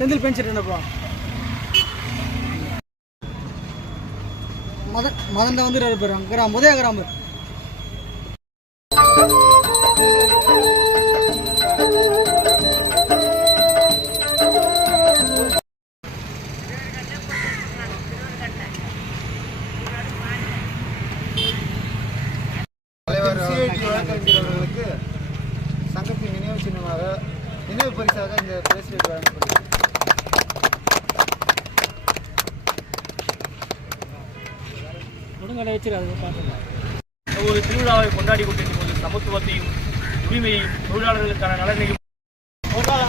செந்தில் பெஞ்சிட்டு என்னப்பா மதன் மதன் தான் வந்து இருப்பாரு கிராம் உதய கிராமர் தலைவர் சிஐடி வழக்கறிஞர் அவர்களுக்கு சங்கத்தின் நினைவு சின்னமாக நினைவு பரிசாக இந்த பிரேஸ்லெட் வழங்கப்படுகிறது. முடுங்கடை வச்சிருக்காது பார்த்துக்கலாம். ஒரு திருவிழாவை கொண்டாடி கொண்டிருக்கும் போது சமத்துவத்தையும் உரிமையையும் தொழிலாளர்களுக்கான நலனையும் போட்டால்